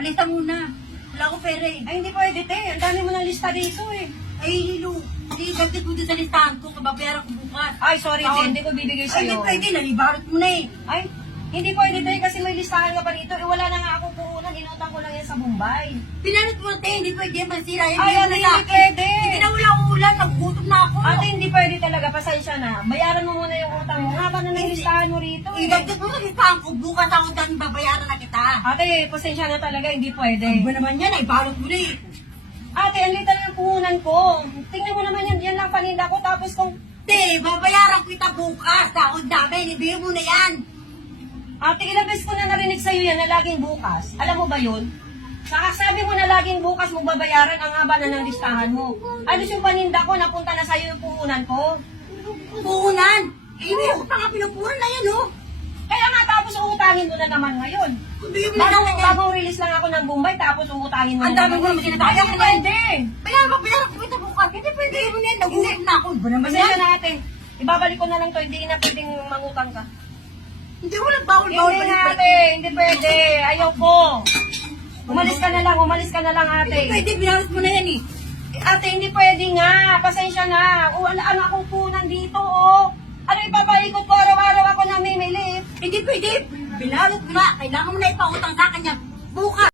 Palista muna. Wala akong pera eh. Ay, hindi pwede, te. Ang dami mo ng lista dito eh. Ay, Lilo. Hindi, dagdag mo din sa listahan ko. Kababayaran ko bukas. Ay, sorry, te. Hindi ko bibigay Ay, sa'yo. hindi pwede. Nalibarot mo na eh. Ay, hindi pwede, te. Kasi may listahan ka pa rito. Eh, wala na nga akong puhunan. Inutang ko lang yan sa Bombay. Pinanot mo na hindi pwede. Masira yan. Ay, ano, hindi pwede. Hindi na wala akong ulan. Nagugutom na ako. Ate, hindi pwede talaga. Pasensya na. Bayaran mo muna yung utang mo. Nga ba na may listahan mo rito eh. Idagdag mo sa listahan ko. Bukas ako dyan babayaran na kita. Ate, pasensya na talaga. Hindi pwede. Ano ba naman yan? Ay, balot mo na eh. Ate, ang lita na yung puhunan ko. Tingnan mo naman yan. Yan lang paninda ko. Tapos kung... Te, babayaran kita bukas. Sahod namin. Ibigay mo na yan. Ate, ilang beses ko na narinig sa'yo yan na laging bukas. Alam mo ba yun? Sabi mo na laging bukas mo babayaran ang haba na ng listahan mo. Ano yung paninda ko? Napunta na sa'yo yung puhunan ko. Puhunan. Eh, may utang nga pinupunan na yan, oh. Kaya nga tapos uutangin mo na naman ngayon. Ibigay mo na lang yan. Bagong release lang ako ng Bombay tapos uutangin mo Ang na dami mo naman. naman sinatayo. Ay, hindi pwede. Babayaran ko kita bukas. Hindi pwede mo na yan. Nagugutom na ako. Ba naman Pasensya yan? na ate. Ibabalik ko na lang to. Hindi na pwedeng mangutang ka. Hindi mo lang bawal-bawal. Hindi nga ate. Hindi pwede. Ayaw ko. Umalis ka na lang. Umalis ka na lang ate. Hindi pwede. Binarot mo na yan eh. Ate, hindi pwede nga. Pasensya na. Ano akong punan dito, oh. Ano ipapaikot ko araw-araw ako namimili. Hindi pwede. Binarot mo na. Kailangan mo na ipautang sa kanya. Bukas.